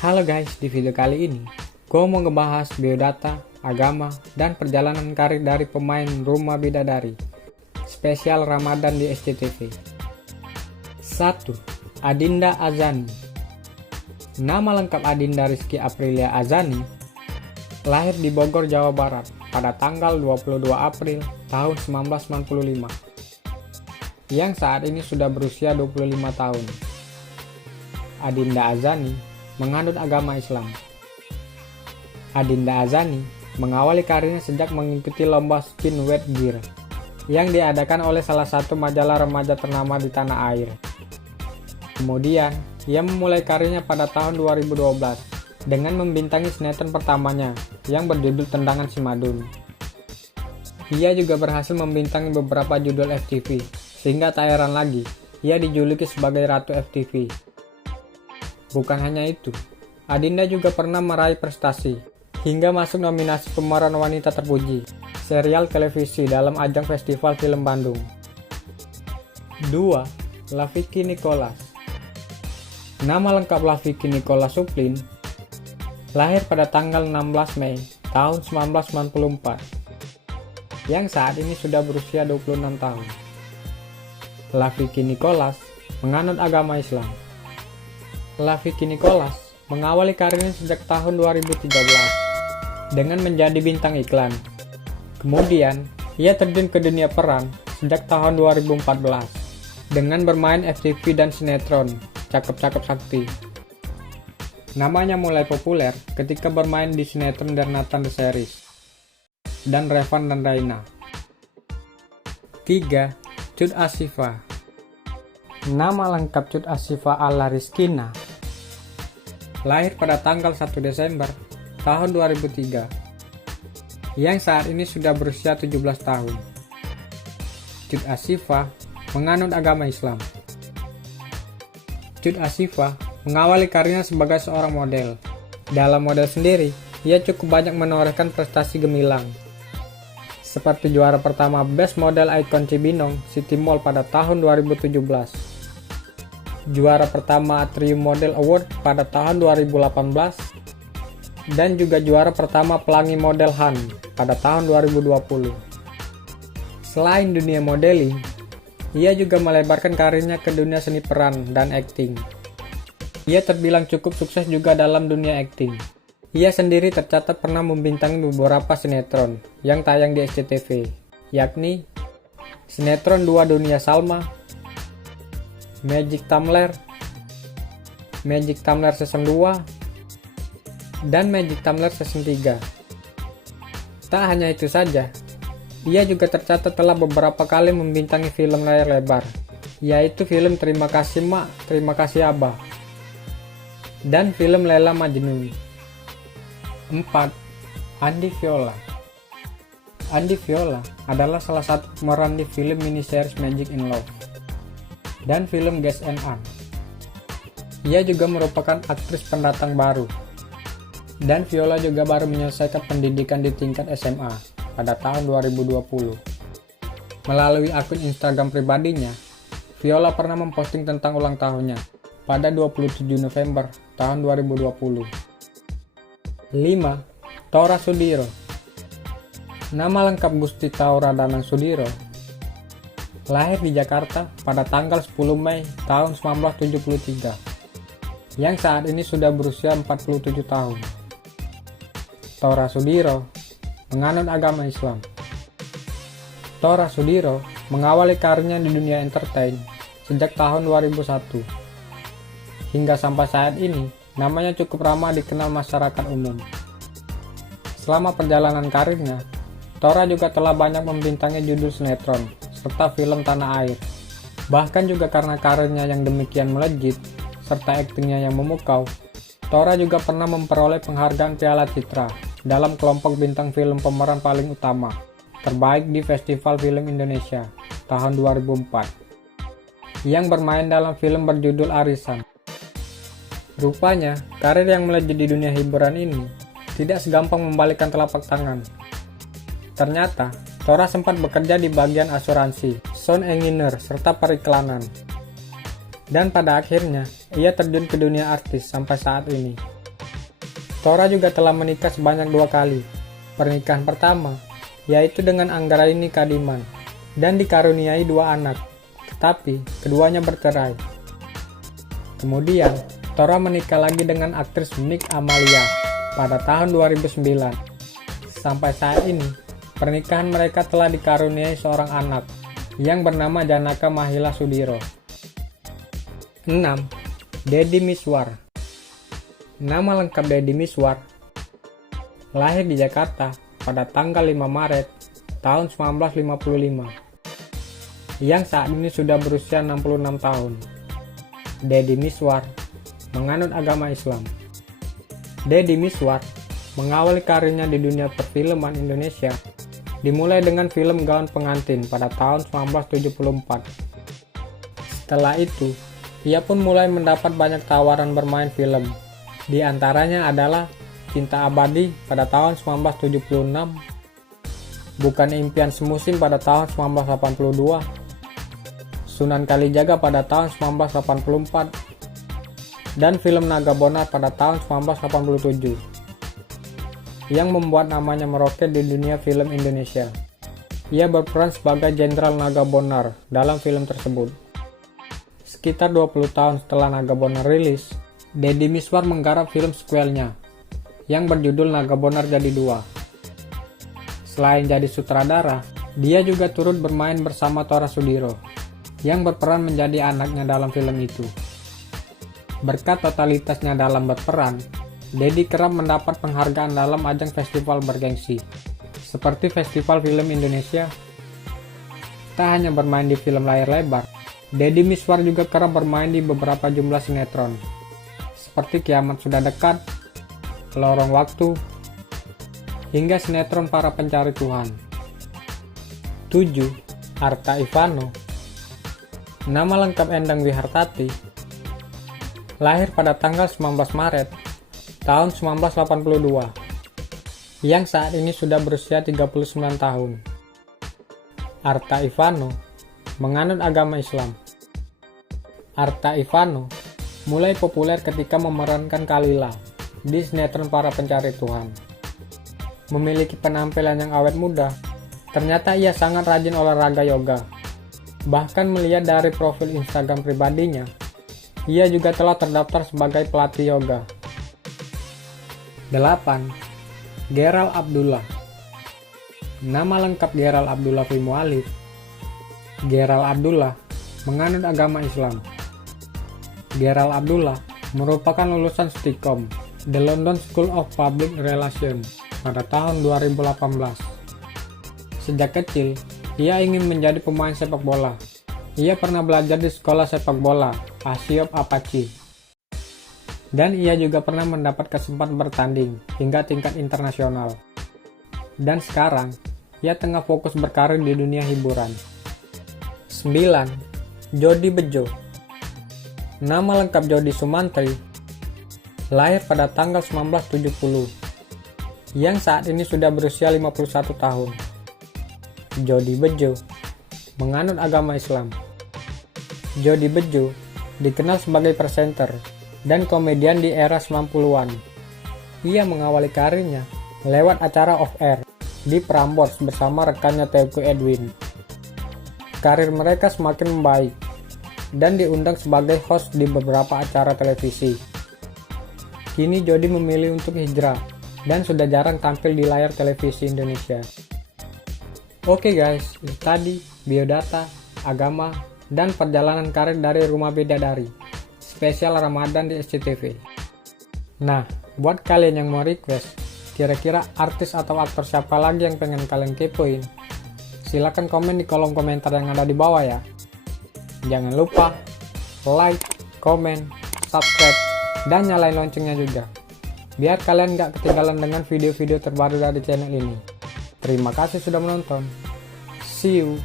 Halo guys, di video kali ini gue mau ngebahas biodata, agama, dan perjalanan karir dari pemain Rumah Bidadari spesial Ramadan di SCTV. 1. Adinda Azani. Nama lengkap Adinda Rizky Aprilia Azani, lahir di Bogor, Jawa Barat pada tanggal 22 April tahun 1995, yang saat ini sudah berusia 25 tahun. Adinda Azani menganut agama Islam. Adinda Azani mengawali karirnya sejak mengikuti lomba Skin Wet Gear yang diadakan oleh salah satu majalah remaja ternama di tanah air. Kemudian, ia memulai karirnya pada tahun 2012 dengan membintangi sinetron pertamanya yang berjudul Tendangan Si Madun. Ia juga berhasil membintangi beberapa judul FTV, sehingga tak heran lagi ia dijuluki sebagai Ratu FTV. Bukan hanya itu, Adinda juga pernah meraih prestasi hingga masuk nominasi pemeran wanita terpuji serial televisi dalam ajang Festival Film Bandung. 2. Laviki Nicholas. Nama lengkap Laviki Nicholas Suplin, lahir pada tanggal 16 Mei tahun 1994, yang saat ini sudah berusia 26 tahun. Laviki Nicholas menganut agama Islam. Laviki Nicholas mengawali karirnya sejak tahun 2013 dengan menjadi bintang iklan. Kemudian, ia terjun ke dunia peran sejak tahun 2014 dengan bermain FTV dan sinetron Cakep-Cakep Sakti. Namanya mulai populer ketika bermain di sinetron Dernatan The Series dan Revan dan Raina. 3. Cut Asifa. Nama lengkap Cut Asifa Alla Rizkina, lahir pada tanggal 1 Desember tahun 2003, yang saat ini sudah berusia 17 tahun. Cut Asifa menganut agama Islam. Cut Asifa mengawali karirnya sebagai seorang model. Dalam model sendiri, ia cukup banyak menorehkan prestasi gemilang, seperti juara pertama Best Model Icon Cibinong City Mall pada tahun 2017, juara pertama Atrium Model Award pada tahun 2018, dan juga juara pertama Pelangi Model Han pada tahun 2020. Selain dunia modeling, ia juga melebarkan karirnya ke dunia seni peran dan akting. Ia terbilang cukup sukses juga dalam dunia akting. Ia sendiri tercatat pernah membintangi beberapa sinetron yang tayang di SCTV, yakni sinetron 2 Dunia Salma, Magic Tumbler Season 2, dan Magic Tumbler Season 3. Tak hanya itu saja, ia juga tercatat telah beberapa kali membintangi film layar lebar, yaitu film Terima Kasih Mak, Terima Kasih Abah, dan film Lela Majnun. 4. Andi Viola. Andi Viola adalah salah satu pemeran di film miniseries Magic in Love dan film Guess and Ann. Ia juga merupakan aktris pendatang baru, dan Viola juga baru menyelesaikan pendidikan di tingkat SMA pada tahun 2020. Melalui akun Instagram pribadinya, Viola pernah memposting tentang ulang tahunnya pada 27 November tahun 2020. 5. Tora Sudiro. Nama lengkap Gusti Taura Danang Sudiro, lahir di Jakarta pada tanggal 10 Mei tahun 1973, yang saat ini sudah berusia 47 tahun. Tora Sudiro menganut agama Islam. Tora Sudiro mengawali karirnya di dunia entertain sejak tahun 2001. Hingga sampai saat ini, namanya cukup ramah dikenal masyarakat umum. Selama perjalanan karirnya, Tora juga telah banyak membintangi judul sinetron serta film tanah air. Bahkan juga karena karirnya yang demikian melejit serta aktingnya yang memukau, Tora juga pernah memperoleh penghargaan Piala Citra dalam kelompok bintang film pemeran paling utama terbaik di Festival Film Indonesia tahun 2004 yang bermain dalam film berjudul Arisan. Rupanya, karir yang melejit di dunia hiburan ini tidak segampang membalikkan telapak tangan. Ternyata, Tora sempat bekerja di bagian asuransi, sound engineer, serta periklanan. Dan pada akhirnya, ia terjun ke dunia artis sampai saat ini. Tora juga telah menikah sebanyak 2 kali. Pernikahan pertama, yaitu dengan Anggraini Kadiman, dan dikaruniai 2 anak, tetapi keduanya bercerai. Kemudian, Tora menikah lagi dengan aktris Nick Amalia pada tahun 2009. Sampai saat ini, pernikahan mereka telah dikaruniai seorang anak yang bernama Janaka Mahila Sudiro. 6. Deddy Miswar. Nama lengkap Deddy Miswar. Lahir di Jakarta pada tanggal 5 Maret tahun 1955. Yang saat ini sudah berusia 66 tahun. Deddy Miswar menganut agama Islam. Deddy Miswar mengawali karirnya di dunia perfilman Indonesia dimulai dengan film Gaun Pengantin pada tahun 1974. Setelah itu, ia pun mulai mendapat banyak tawaran bermain film. Di antaranya adalah Cinta Abadi pada tahun 1976, Bukan Impian Semusim pada tahun 1982, Sunan Kalijaga pada tahun 1984, dan film Naga Bonar pada tahun 1987, yang membuat namanya meroket di dunia film Indonesia. Ia berperan sebagai Jenderal Naga Bonar dalam film tersebut. Sekitar 20 tahun setelah Naga Bonar rilis, Deddy Miswar menggarap film sequelnya yang berjudul Naga Bonar Jadi 2. Selain jadi sutradara, dia juga turut bermain bersama Tora Sudiro yang berperan menjadi anaknya dalam film itu. Berkat totalitasnya dalam berperan, Deddy kerap mendapat penghargaan dalam ajang festival bergengsi, seperti Festival Film Indonesia. Tak hanya bermain di film layar lebar, Deddy Miswar juga kerap bermain di beberapa jumlah sinetron, seperti Kiamat Sudah Dekat, Lorong Waktu, hingga sinetron Para Pencari Tuhan. 7. Arta Ivano. Nama lengkap Endang Wihartati. Lahir pada tanggal 19 Maret tahun 1982, yang saat ini sudah berusia 39 tahun. Arta Ivano menganut agama Islam. Arta Ivano mulai populer ketika memerankan Kalila di sinetron Para Pencari Tuhan. Memiliki penampilan yang awet muda, ternyata ia sangat rajin olahraga yoga. Bahkan melihat dari profil Instagram pribadinya, ia juga telah terdaftar sebagai pelatih yoga. 8. Geral Abdullah. Nama lengkap Geral Abdullah Fimualif. Geral Abdullah menganut agama Islam. Geral Abdullah merupakan lulusan Stikom, The London School of Public Relations, pada tahun 2018. Sejak kecil, ia ingin menjadi pemain sepak bola. Ia pernah belajar di sekolah sepak bola Asiop Apache. Dan ia juga pernah mendapat kesempatan bertanding hingga tingkat internasional. Dan sekarang, ia tengah fokus berkarir di dunia hiburan. 9. Jody Bejo. Nama lengkap Jody Sumantri. Lahir pada tanggal 1970, yang saat ini sudah berusia 51 tahun. Jody Bejo menganut agama Islam. Jody Bejo dikenal sebagai presenter dan komedian di era 90-an. Ia mengawali karirnya lewat acara off-air di Prambors bersama rekannya Teuku Edwin. Karir mereka semakin membaik dan diundang sebagai host di beberapa acara televisi. Kini Jody memilih untuk hijrah dan sudah jarang tampil di layar televisi Indonesia. Oke guys, itu tadi biodata, agama, dan perjalanan karir dari Rumah Bidadari spesial Ramadan di SCTV. Nah, buat kalian yang mau request, kira-kira artis atau aktor siapa lagi yang pengen kalian kepoin? Silahkan komen di kolom komentar yang ada di bawah ya. Jangan lupa like, komen, subscribe, dan nyalain loncengnya juga, biar kalian gak ketinggalan dengan video-video terbaru dari channel ini. Terima kasih sudah menonton. See you.